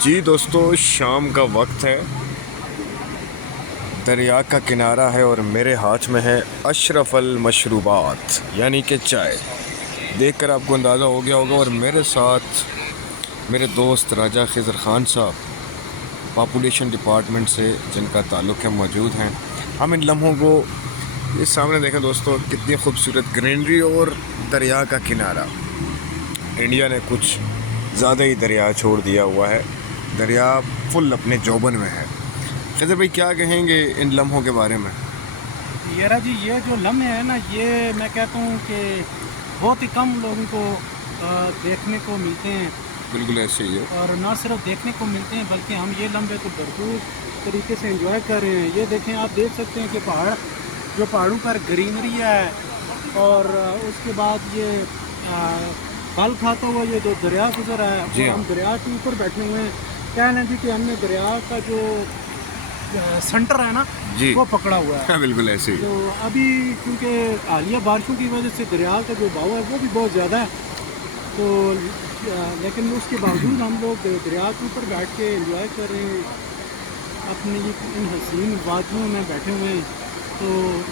جی دوستو، شام کا وقت ہے، دریا کا کنارہ ہے اور میرے ہاتھ میں ہے اشرف المشروبات یعنی کہ چائے۔ دیکھ کر آپ کو اندازہ ہو گیا ہوگا، اور میرے ساتھ میرے دوست راجہ خضر خان صاحب پاپولیشن ڈپارٹمنٹ سے جن کا تعلق ہے موجود ہیں۔ ہم ان لمحوں کو اس سامنے دیکھیں دوستو، کتنی خوبصورت گرینری اور دریا کا کنارہ۔ انڈیا نے کچھ زیادہ ہی دریا چھوڑ دیا ہوا ہے، دریا فل اپنے جوبن میں ہے۔ خضر بھائی کیا کہیں گے ان لمحوں کے بارے میں؟ یارا جی، یہ جو لمحے ہیں نا، یہ میں کہتا ہوں کہ بہت ہی کم لوگوں کو دیکھنے کو ملتے ہیں۔ بالکل ایسے ہی ہے، اور نہ صرف دیکھنے کو ملتے ہیں بلکہ ہم یہ لمحے تو بھرپور طریقے سے انجوائے کر رہے ہیں۔ یہ دیکھیں، آپ دیکھ سکتے ہیں کہ پہاڑوں پر گرینری ہے، اور اس کے بعد یہ پھل کھاتا ہوا یہ جو دریا گزر ہے، جی اور ہاں، ہم دریا کے اوپر بیٹھے ہوئے ہیں۔ کہنا جی کہ ہم نے دریا کا جو سنٹر ہے نا، جی وہ پکڑا ہوا ہے۔ بالکل ایسے ہی ہے۔ تو ابھی کیونکہ حالیہ بارشوں کی وجہ سے دریا کا جو بہاؤ ہے وہ بھی بہت زیادہ ہے، تو لیکن اس کے باوجود ہم لوگ دریا کے اوپر بیٹھ کے انجوائے کر رہے ہیں، اپنے ان حسین وادیوں میں بیٹھے ہوئے ہیں۔ تو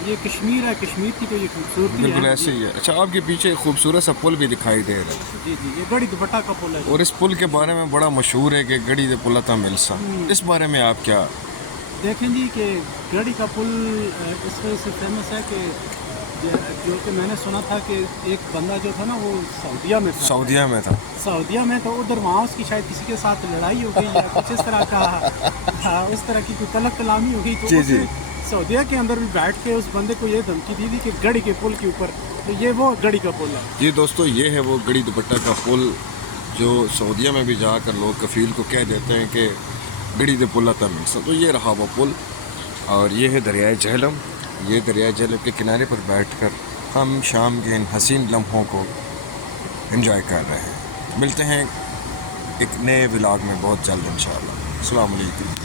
یہ کشمیر ہے، کشمیر کی تو یہ خوبصورتی ہے۔ بالکل ایسے ہی ہے۔ اچھا، آپ کے پیچھے ایک خوبصورت سا پل بھی دکھائی دے رہا ہے، جی جی، یہ گڑھی دوپٹہ کا پل ہے۔ اور اس پل کے بارے میں بڑا مشہور ہے کہ گڑھی دے پلتا ملسا، اس بارے میں آپ کیا؟ دیکھیں جی کہ گڑھی کا پل اس وجہ سے فیمس ہے کہ جو کہ میں نے سنا تھا کہ ایک بندہ جو تھا نا، وہ سعودیہ میں تھا۔ سعودیہ میں تو ادھر وہاں اس کی شاید کسی کے ساتھ لڑائی ہو گئی یا کچھ اس طرح کا، اس طرح کی کوئی طلب کلامی ہو گئی، تو اس نے سعودیہ کے اندر بھی بیٹھ کے اس بندے کو یہ دھمکی دی تھی کہ گڑھی کے پل کے اوپر، تو یہ وہ گڑھی کا پل ہے۔ جی دوستو، یہ ہے وہ گڑھی دوپٹہ کا پل جو سعودیہ میں بھی جا کر لوگ کفیل کو کہہ دیتے ہیں کہ گڑھی دے پلتا ملسا۔ تو یہ رہا وہ پل، اور یہ ہے دریائے جہلم۔ یہ دریائے جہلم کے کنارے پر بیٹھ کر ہم شام کے ان حسین لمحوں کو انجوائے کر رہے ہیں۔ ملتے ہیں ایک نئے ولاگ میں بہت جلد انشاءاللہ۔ السلام علیکم۔